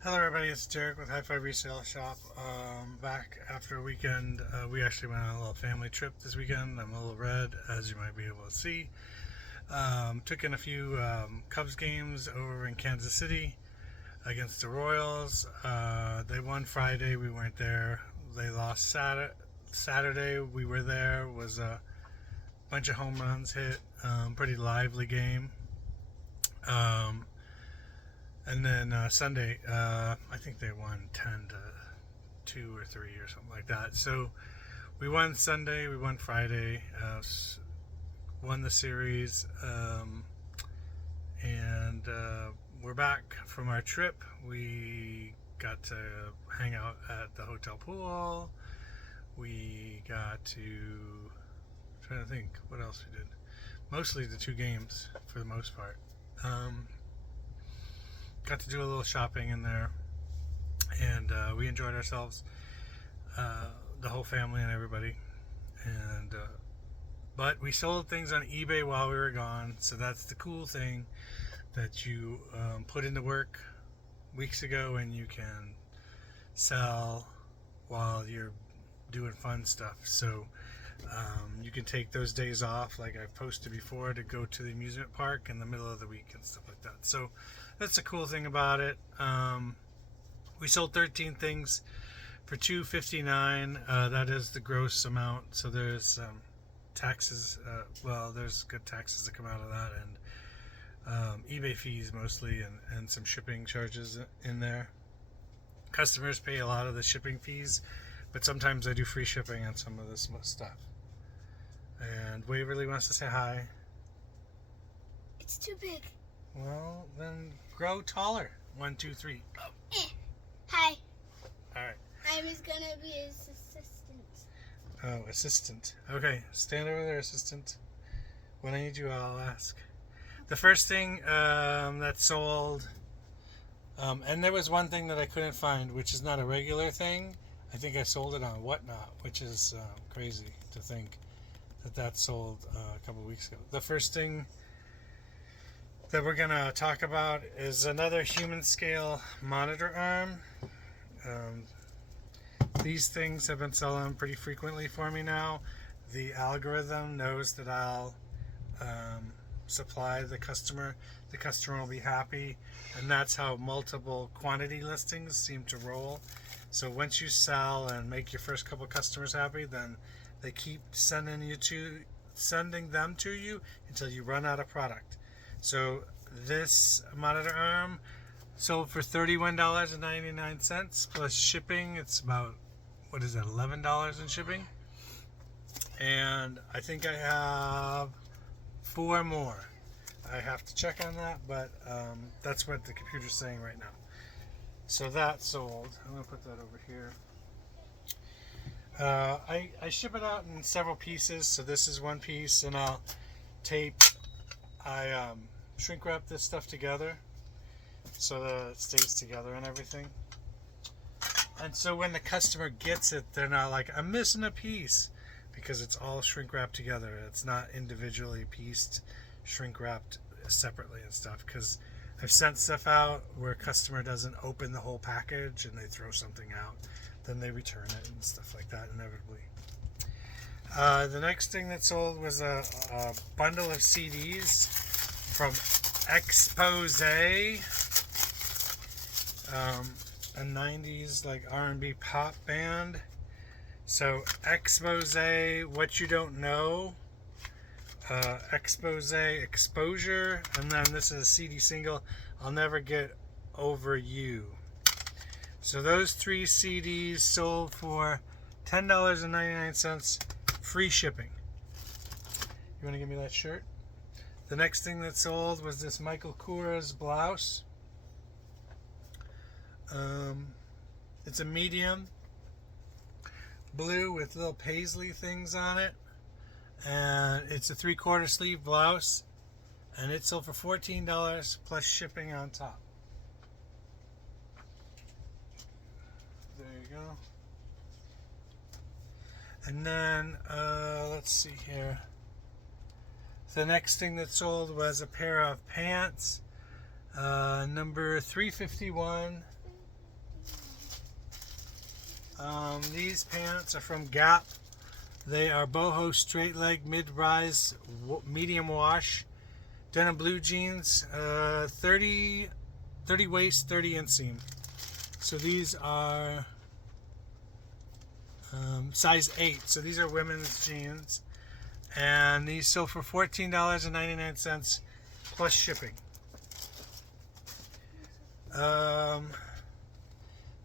Hello everybody, it's Derek with Hi-Fi Resale Shop. Back after a weekend. We actually went on a little family trip this weekend. I'm a little red, as you might be able to see. Took in a few Cubs games over in Kansas City against the Royals. They won Friday, we weren't there. They lost Saturday, we were there. Was a bunch of home runs hit. Pretty lively game. Um, And then Sunday, I think they won 10 to 2 or 3 or something like that. So we won Sunday, we won Friday, won the series, and we're back from our trip. We got to hang out at the hotel pool. We got to, I'm trying to think what else we did. Mostly the two games for the most part. Got to do a little shopping in there, and we enjoyed ourselves, the whole family and everybody. And but we sold things on eBay while we were gone, so that's the cool thing that you put into work weeks ago, and you can sell while you're doing fun stuff. So you can take those days off, like I've posted before, to go to the amusement park in the middle of the week and stuff like that. So that's the cool thing about it. We sold 13 things for $259. That is the gross amount. So there's taxes. Well, there's good taxes that come out of that, and eBay fees mostly, and some shipping charges in there. Customers pay a lot of the shipping fees, but sometimes I do free shipping on some of this stuff. And Waverly wants to say hi. It's too big. Well, then grow taller. 1, 2, 3. Hi. All right. I was gonna be his assistant. Oh, assistant. Okay, stand over there, assistant. When I need you, I'll ask. The first thing that sold, and there was one thing that I couldn't find, which is not a regular thing. I think I sold it on Whatnot, which is crazy to think that sold a couple weeks ago. The first thing that we're going to talk about is another human scale monitor arm. These things have been selling pretty frequently for me now. The algorithm knows that I'll supply the customer. The customer will be happy, and that's how multiple quantity listings seem to roll. So once you sell and make your first couple customers happy, then they keep sending them to you until you run out of product. So this monitor arm sold for $31.99 plus shipping. It's about, what is that, $11 in shipping? And I think I have 4 more. I have to check on that, but that's what the computer's saying right now. So that sold. I'm going to put that over here. I ship it out in several pieces, so this is one piece, and I shrink wrap this stuff together so that it stays together and everything. And so when the customer gets it, they're not like, I'm missing a piece, because it's all shrink wrapped together. It's not individually pieced, shrink wrapped separately and stuff, because I've sent stuff out where a customer doesn't open the whole package and they throw something out. Then they return it and stuff like that, inevitably. The next thing that sold was a bundle of CDs from Expose, a 90s like R&B pop band. So Expose, What You Don't Know, Expose, Exposure, and then this is a CD single, I'll Never Get Over You. So those 3 CDs sold for $10.99, free shipping. You want to give me that shirt? The next thing that sold was this Michael Kors blouse. It's a medium blue with little paisley things on it, and it's a 3/4 sleeve blouse, and it sold for $14 plus shipping on top. There you go. And then let's see here. The next thing that sold was a pair of pants, number 351. These pants are from Gap. They are boho straight leg mid-rise medium wash denim blue jeans, 30 waist, 30 inseam. So these are size 8. So these are women's jeans, and these sold for $14.99 plus shipping.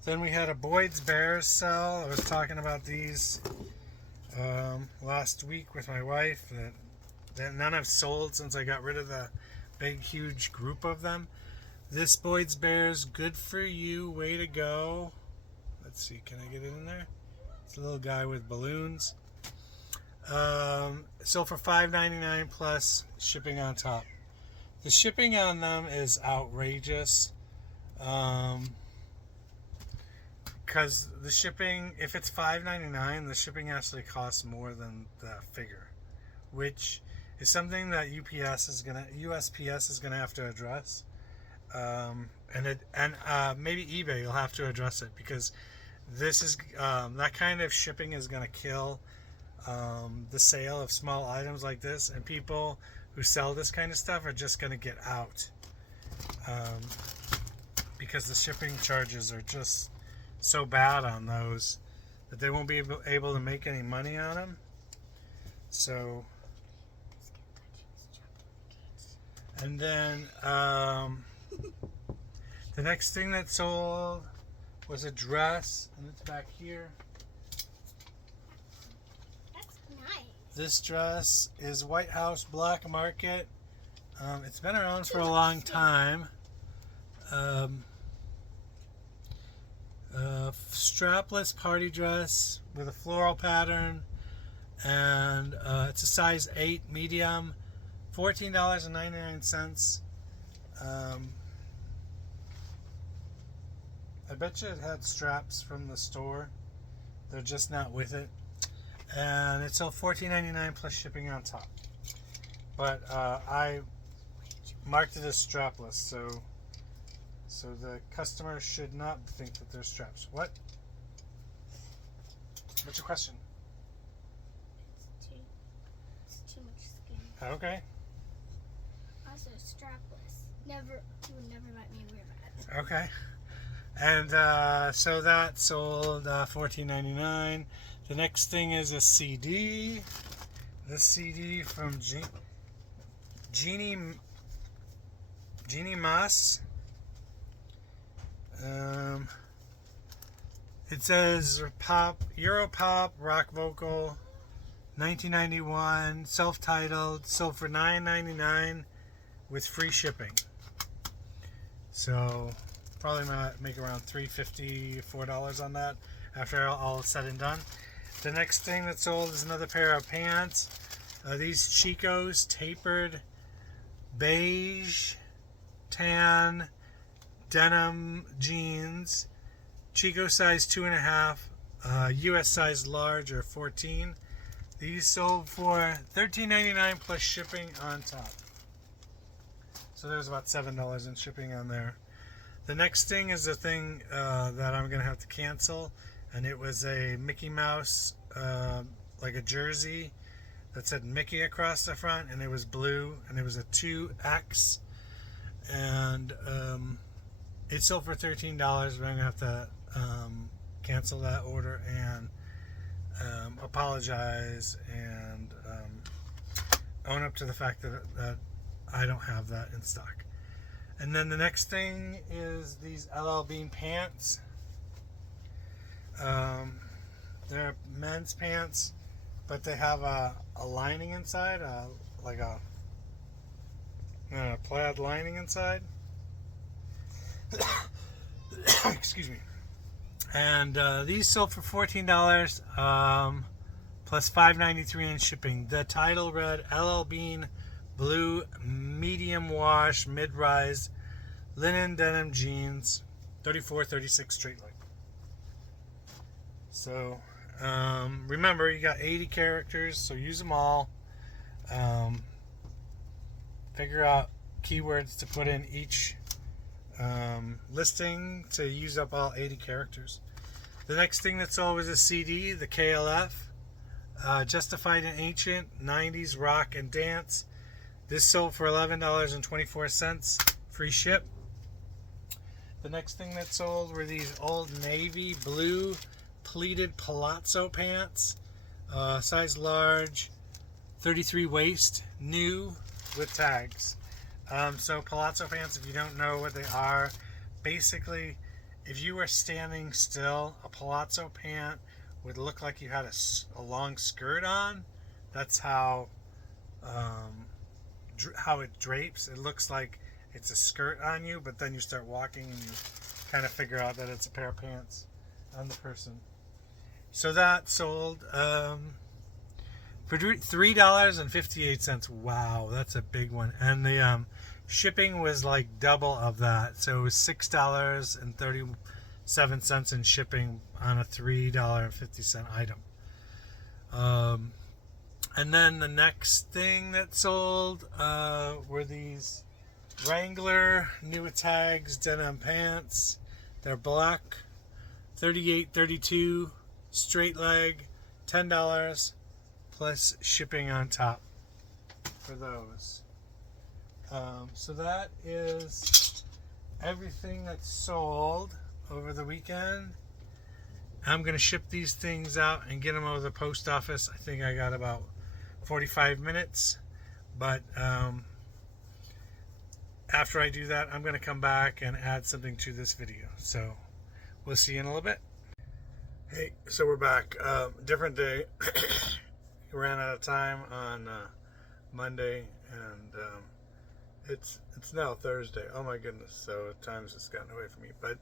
Then we had a Boyd's Bears sale. I was talking about these last week with my wife that none have sold since I got rid of the big huge group of them. This Boyd's Bears, good for you, way to go. Let's see, can I get it in there? It's a little guy with balloons. Sold for $5.99 plus shipping on top. The shipping on them is outrageous. Because the shipping, if it's $5.99, the shipping actually costs more than the figure, which is something that USPS is gonna have to address, and maybe eBay will have to address it, because this is that kind of shipping is gonna kill the sale of small items like this, and people who sell this kind of stuff are just gonna get out, because the shipping charges are just so bad on those that they won't be able to make any money on them. So, and then the next thing that sold was a dress, and it's back here. That's nice. This dress is White House Black Market. It's been around for a long time. Strapless party dress with a floral pattern, and it's a size 8 medium, $14.99. I bet you it had straps from the store, they're just not with it, and it's sold $14.99 plus shipping on top, but I marked it as strapless, so the customer should not think that they're straps. What? What's your question? It's too much skin. Okay. Also strapless. You would never let me wear that. Okay. And so that sold $14.99. The next thing is a CD. This CD from Jeannie Mas. It says Europop rock vocal, 1991, self-titled, sold for $9.99 with free shipping. So probably might make around $3.50, $4 on that after all is said and done. The next thing that sold is another pair of pants. These Chico's tapered beige tan denim jeans, Chico size 2.5, US size large or 14. These sold for $13.99 plus shipping on top. So there's about $7 in shipping on there. The next thing is the thing that I'm gonna have to cancel, and it was a Mickey Mouse, like a jersey that said Mickey across the front, and it was blue, and it was a 2X, and it sold for $13, but I'm going to have to cancel that order and apologize and own up to the fact that I don't have that in stock. And then the next thing is these LL Bean pants. They're men's pants, but they have a lining inside, like a plaid lining inside. Excuse me. And these sold for $14 plus $5.93 in shipping. The title read LL Bean blue medium wash mid-rise linen denim jeans, 34-36 straight leg. So remember, you got 80 characters, so use them all. Figure out keywords to put in each listing to use up all 80 characters. The next thing that sold was a CD, the KLF, Justified and Ancient, 90s Rock and Dance. This sold for $11.24, free ship. The next thing that sold were these Old Navy blue pleated palazzo pants, size large, 33 waist, new with tags. So palazzo pants, if you don't know what they are, basically if you were standing still, a palazzo pant would look like you had a long skirt on. That's how it drapes. It looks like it's a skirt on you, but then you start walking and you kind of figure out that it's a pair of pants on the person. So that sold for $3.58. Wow, that's a big one. And the shipping was like double of that. So it was $6.37 in shipping on a $3.50 item. And then the next thing that sold were these Wrangler new tags denim pants. They're black, 38.32, straight leg, $10 plus shipping on top for those. So that is everything that's sold over the weekend. I'm going to ship these things out and get them over the post office. I think I got about 45 minutes. But after I do that, I'm going to come back and add something to this video. So we'll see you in a little bit. Hey, so we're back. Different day. We ran out of time on Monday, and it's now Thursday. Oh my goodness! So time's just gotten away from me. But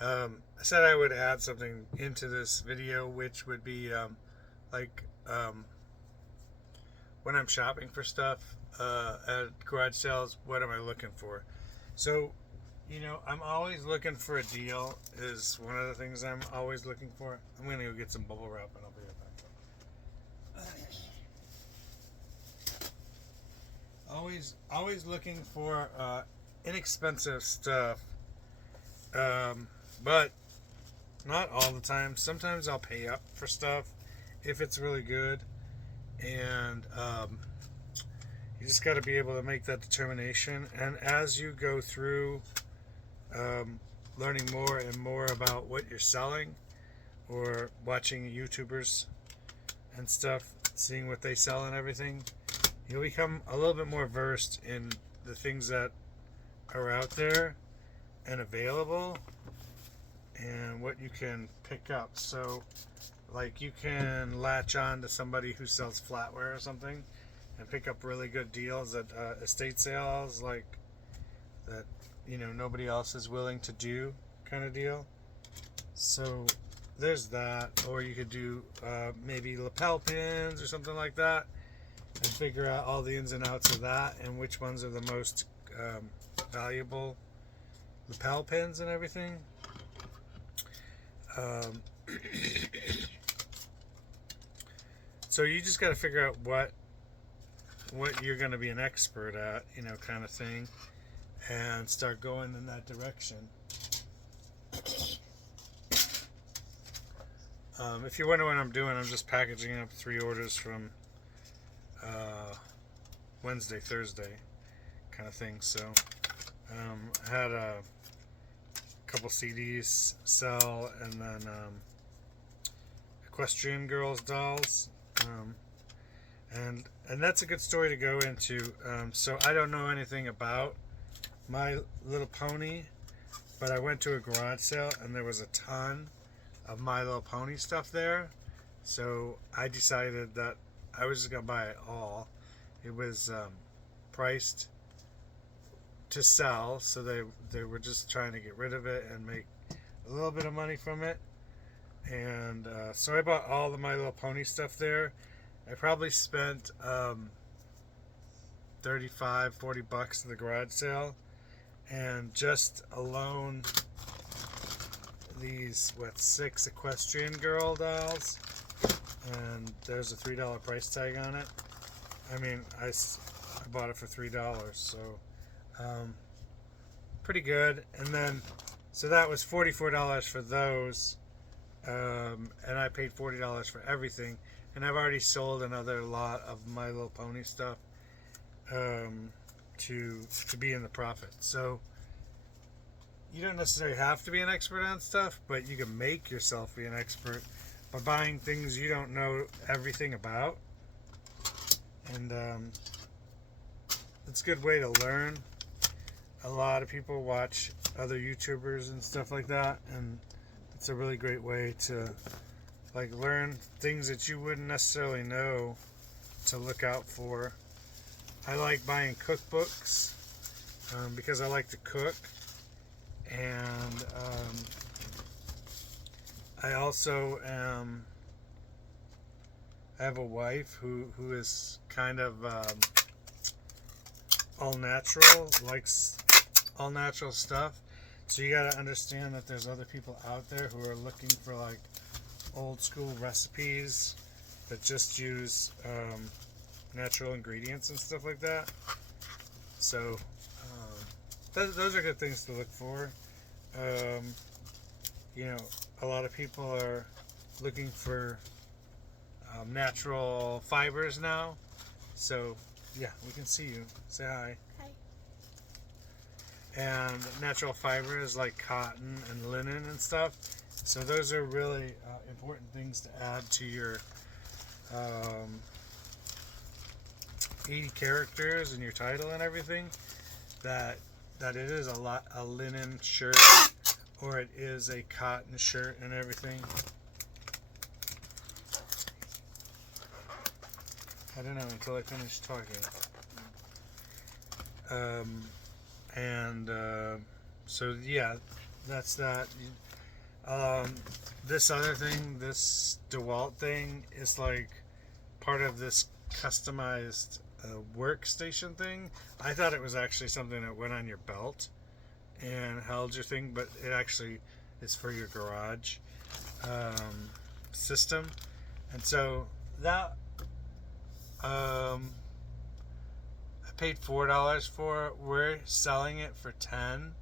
I said I would add something into this video, which would be when I'm shopping for stuff at garage sales, what am I looking for? So, you know, I'm always looking for a deal is one of the things I'm always looking for. I'm going to go get some bubble wrap and I'll be right back. Always looking for inexpensive stuff, but not all the time. Sometimes I'll pay up for stuff if it's really good, and you just got to be able to make that determination. And as you go through learning more and more about what you're selling, or watching YouTubers and stuff, seeing what they sell and everything, you'll become a little bit more versed in the things that are out there and available and what you can pick up. So like you can latch on to somebody who sells flatware or something and pick up really good deals at estate sales, like that, you know, nobody else is willing to do kind of deal. So there's that. Or you could do maybe lapel pins or something like that, and figure out all the ins and outs of that and which ones are the most valuable lapel pins and everything. So you just got to figure out what you're going to be an expert at, you know, kind of thing, and start going in that direction. If you're wondering what I'm doing, I'm just packaging up 3 orders from Wednesday, Thursday kind of thing. So I had a couple CDs sell, and then Equestrian Girls dolls, and that's a good story to go into. So I don't know anything about My Little Pony, but I went to a garage sale and there was a ton of My Little Pony stuff there. So I decided that I was just gonna buy it all. It was priced to sell, so they were just trying to get rid of it and make a little bit of money from it. And so I bought all the My Little Pony stuff there. I probably spent $35-40 at the garage sale, and just alone these 6 Equestrian Girl dolls, and there's a $3 price tag on it. I mean, I bought it for $3, so pretty good. And then so that was $44 for those, and I paid $40 for everything, and I've already sold another lot of My Little Pony stuff to be in the profit. So you don't necessarily have to be an expert on stuff, but you can make yourself be an expert by buying things you don't know everything about, and it's a good way to learn. A lot of people watch other YouTubers and stuff like that, and it's a really great way to like learn things that you wouldn't necessarily know to look out for. I like buying cookbooks because I like to cook, and I also I have a wife who is kind of all natural, likes all natural stuff. So you got to understand that there's other people out there who are looking for like old school recipes that just use natural ingredients and stuff like that. So those are good things to look for. You know, a lot of people are looking for natural fibers now. So yeah, we can see you. Say hi. Hi. And natural fibers like cotton and linen and stuff. So those are really important things to add to your 80 characters and your title and everything. That it is a linen shirt, or it is a cotton shirt and everything. I don't know until I finish talking. So yeah, that's that. This other thing, this DeWalt thing, is like part of this customized workstation thing. I thought it was actually something that went on your belt and held your thing, but it actually is for your garage system. And so that I paid $4 for it. We're selling it for $10,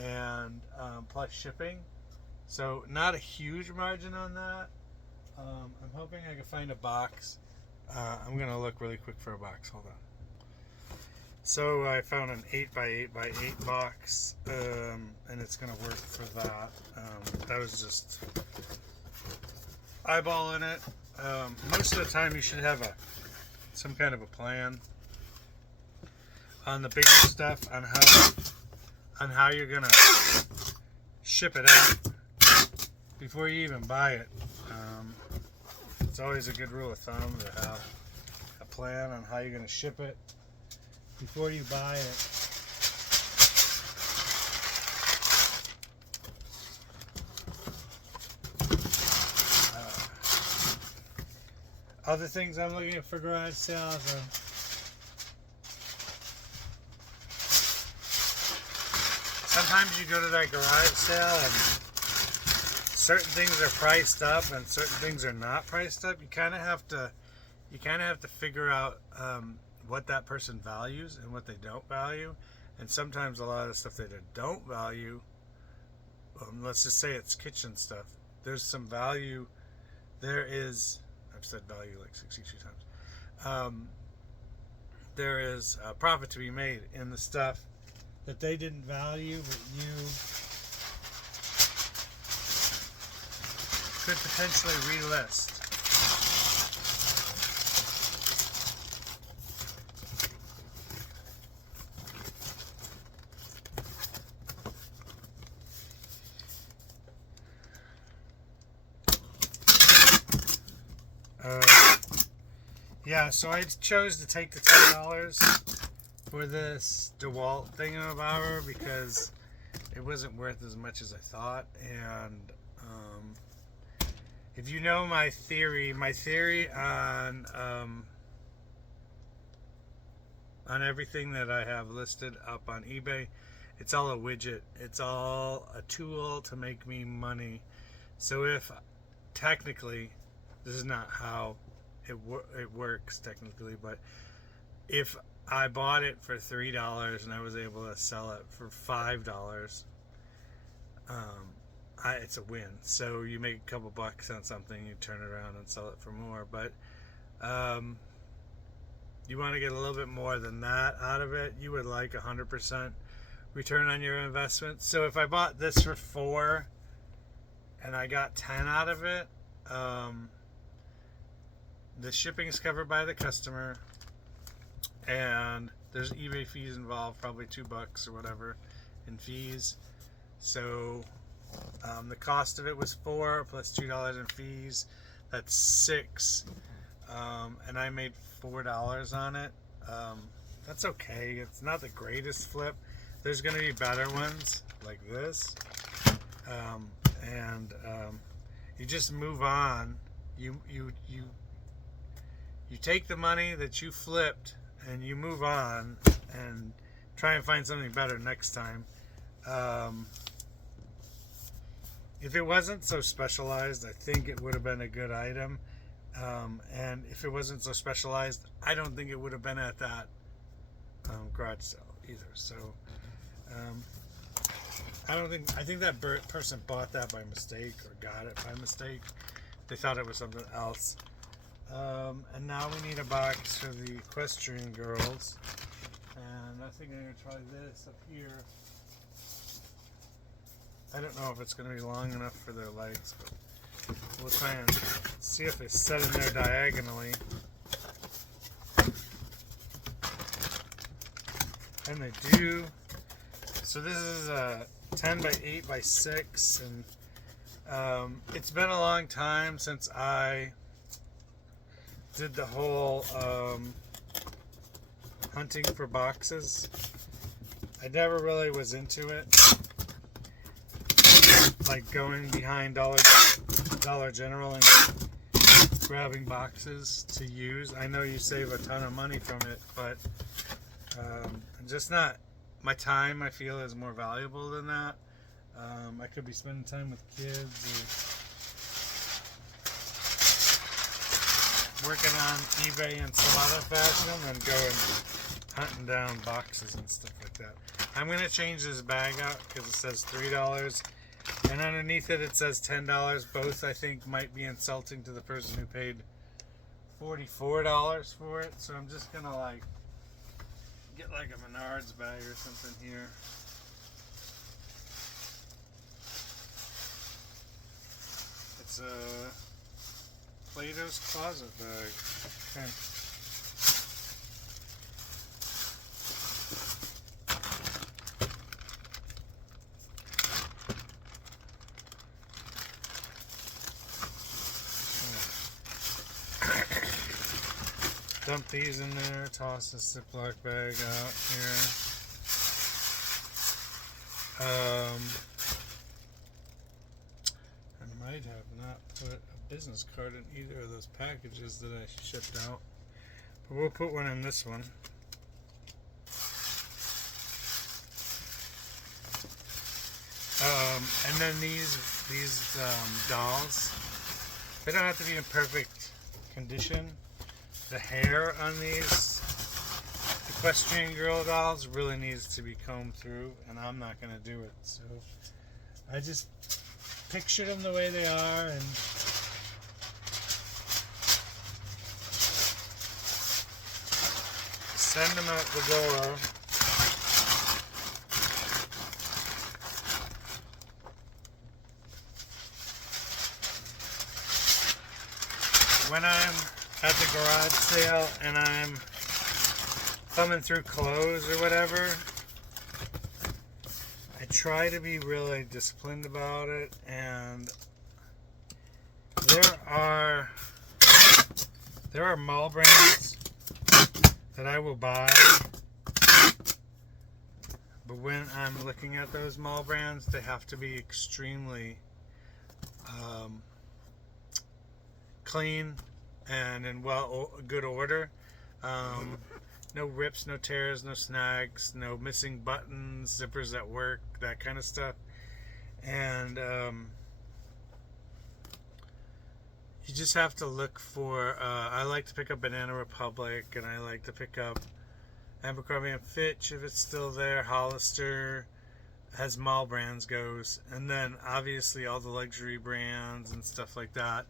and plus shipping. So not a huge margin on that. I'm hoping I can find a box. I'm gonna look really quick for a box. Hold on. So I found an 8x8x8 box, and it's gonna work for that. That was just eyeballing it. Most of the time, you should have some kind of a plan on the bigger stuff, on how you're gonna ship it out before you even buy it. It's always a good rule of thumb to have a plan on how you're gonna ship it before you buy it. Other things I'm looking at for garage sales are sometimes you go to that garage sale and certain things are priced up and certain things are not priced up. You kind of have to figure out what that person values and what they don't value. And sometimes a lot of the stuff that they don't value, let's just say it's kitchen stuff, there's some value. There is, I've said value like 62 times. There is a profit to be made in the stuff that they didn't value, but you could potentially relist. Yeah, so I chose to take the $10 for this DeWalt thingamabobber because it wasn't worth as much as I thought. And if you know my theory on everything that I have listed up on eBay, it's all a widget. It's all a tool to make me money. So if technically, this is not how it works technically, but if I bought it for $3 and I was able to sell it for $5, it's a win. So you make a couple bucks on something, you turn it around and sell it for more. But you want to get a little bit more than that out of it. You would like 100% return on your investment. So if I bought this for 4 and I got 10 out of it, the shipping is covered by the customer, and there's eBay fees involved, probably $2 or whatever in fees. So the cost of it was 4 plus $2 in fees. That's 6, and I made $4 on it. That's okay. It's not the greatest flip. There's going to be better ones like this, and you just move on. You take the money that you flipped and you move on and try and find something better next time. If it wasn't so specialized, I think it would have been a good item. And if it wasn't so specialized, I don't think it would have been at that garage sale either. So I think that person bought that by mistake or got it by mistake. They thought it was something else. And now we need a box for the equestrian girls. And I think I'm going to try this up here. I don't know if it's going to be long enough for their legs, but we'll try and see if they set in there diagonally. And they do. So this is a 10 by 8 by 6, and it's been a long time since I did the whole hunting for boxes. I never really was into it, like going behind Dollar General and grabbing boxes to use. I know you save a ton of money from it, but just not my time. I feel is more valuable than that. I could be spending time with kids or working on eBay in some other fashion and going hunting down boxes and stuff like that. I'm going to change this bag out because it says $3 and underneath it says $10. Both I think might be insulting to the person who paid $44 for it. So I'm just going to get like a Menards bag or something here. It's a Plato's Closet bag. Okay. Dump these in there, toss the Ziploc bag out here. I might have not put a business card in either of those packages that I shipped out, but we'll put one in this one. And then these dolls, they don't have to be in perfect condition. The hair on these equestrian girl dolls really needs to be combed through, and I'm not going to do it. So I just pictured them the way they are, and send them out the door. When I'm at the garage sale and I'm thumbing through clothes or whatever, I try to be really disciplined about it, and there are mall brands that I will buy, but when I'm looking at those mall brands, they have to be extremely clean and in good order. No rips, no tears, no snags, no missing buttons, zippers at work, that kind of stuff. And you just have to look for, I like to pick up Banana Republic, and I like to pick up Abercrombie & Fitch if it's still there, Hollister, as mall brands goes, and then obviously all the luxury brands and stuff like that,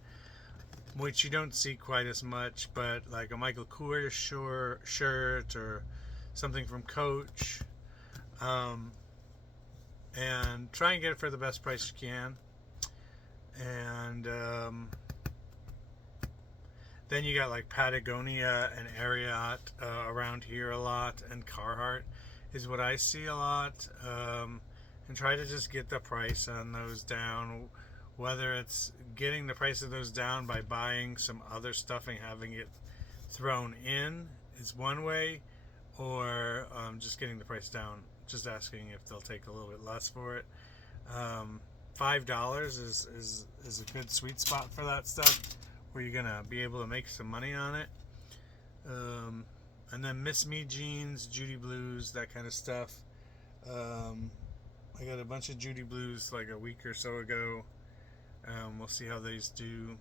which you don't see quite as much, but like a Michael Kors shirt or something from Coach, and try and get it for the best price you can. And then you got like Patagonia and Ariat around here a lot, and Carhartt is what I see a lot. And try to just get the price on those down, whether it's getting the price of those down by buying some other stuff and having it thrown in is one way, or just getting the price down, just asking if they'll take a little bit less for it. $5 is a good sweet spot for that stuff, where you're gonna be able to make some money on it. And then Miss Me jeans, Judy Blues, that kind of stuff. I got a bunch of Judy Blues like a week or so ago. We'll see how these do.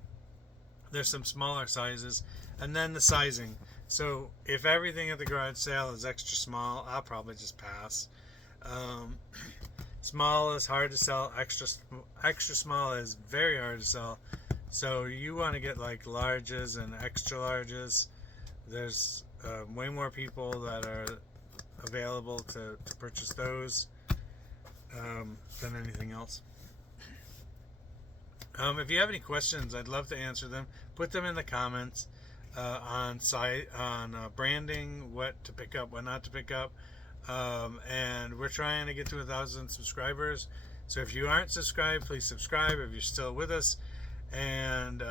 There's some smaller sizes, and then the sizing. So if everything at the garage sale is extra small, I'll probably just pass. Small is hard to sell. Extra small is very hard to sell. So you want to get like larges and extra larges. There's way more people that are available to purchase those than anything else. If you have any questions, I'd love to answer them. Put them in the comments on branding, what to pick up, what not to pick up. And we're trying to get to 1,000 subscribers. So if you aren't subscribed, please subscribe if you're still with us. And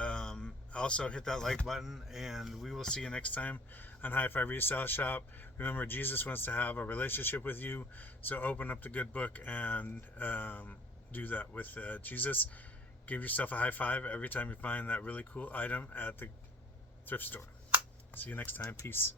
also hit that like button. And we will see you next time on High Five Resale Shop. Remember, Jesus wants to have a relationship with you. So open up the good book and do that with Jesus. Give yourself a high five every time you find that really cool item at the thrift store. See you next time. Peace.